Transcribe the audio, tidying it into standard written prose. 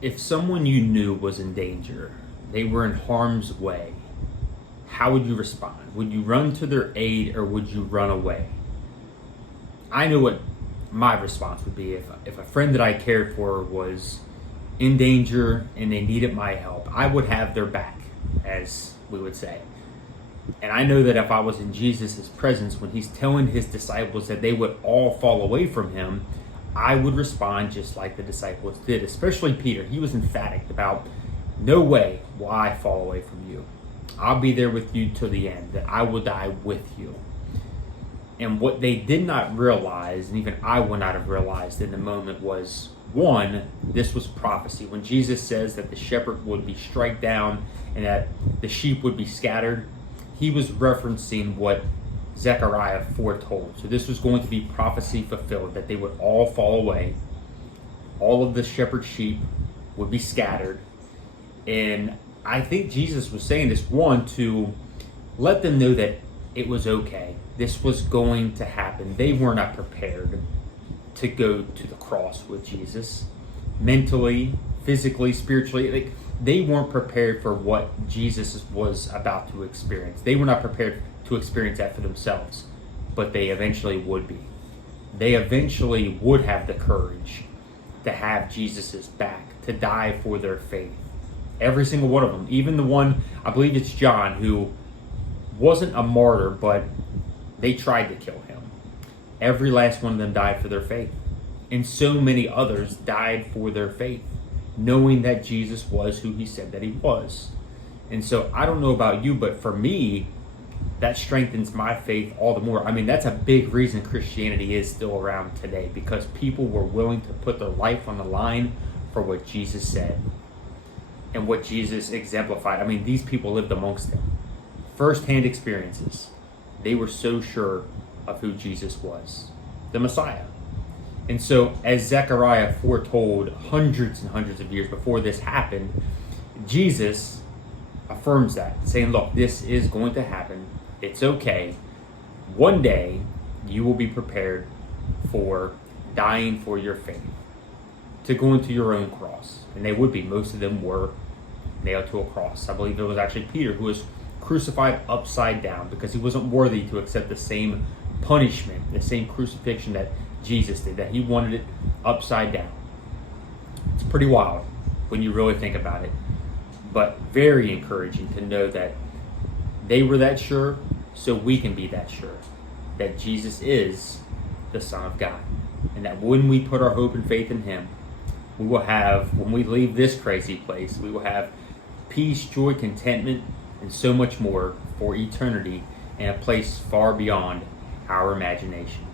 If someone you knew was in danger, they were in harm's way, how would you respond? Would you run to their aid or would you run away? I know what my response would be if a friend that I cared for was in danger and they needed my help. I would have their back, as we would say. And I know that if I was in Jesus' presence when he's telling his disciples that they would all fall away from him, I would respond just like the disciples did, especially Peter. He was emphatic about, no way will I fall away from you. I'll be there with you till the end, that I will die with you. And what they did not realize, and even I would not have realized in the moment, was one, this was prophecy. When Jesus says that the shepherd would be struck down and that the sheep would be scattered, he was referencing what Zechariah foretold. So this was going to be prophecy fulfilled, that they would all fall away. All of the shepherd sheep would be scattered. And I think Jesus was saying this, one, to let them know that it was okay. This was going to happen. They were not prepared to go to the cross with Jesus. Mentally, physically, spiritually, they weren't prepared for what Jesus was about to experience. They were not prepared to experience that for themselves, but they eventually would be. They eventually would have the courage to have Jesus's back, to die for their faith. Every single one of them, even the one, I believe it's John, who wasn't a martyr, but they tried to kill him. Every last one of them died for their faith. And so many others died for their faith, knowing that Jesus was who he said that he was. And so I don't know about you, but for me, that strengthens my faith all the more. I mean, that's a big reason Christianity is still around today, because people were willing to put their life on the line for what Jesus said and what Jesus exemplified. I mean, these people lived amongst them. First-hand experiences. They were so sure of who Jesus was, the Messiah. And so, as Zechariah foretold hundreds and hundreds of years before this happened, Jesus affirms that, saying, look, this is going to happen. It's okay. One day, you will be prepared for dying for your faith, to go into your own cross. And they would be. Most of them were nailed to a cross. I believe it was actually Peter who was crucified upside down because he wasn't worthy to accept the same punishment, the same crucifixion that Jesus did, that he wanted it upside down. It's pretty wild when you really think about it, but very encouraging to know that they were that sure, so we can be that sure that Jesus is the Son of God, and that when we put our hope and faith in him, we will have, when we leave this crazy place, we will have peace, joy, contentment, and so much more for eternity in a place far beyond our imagination.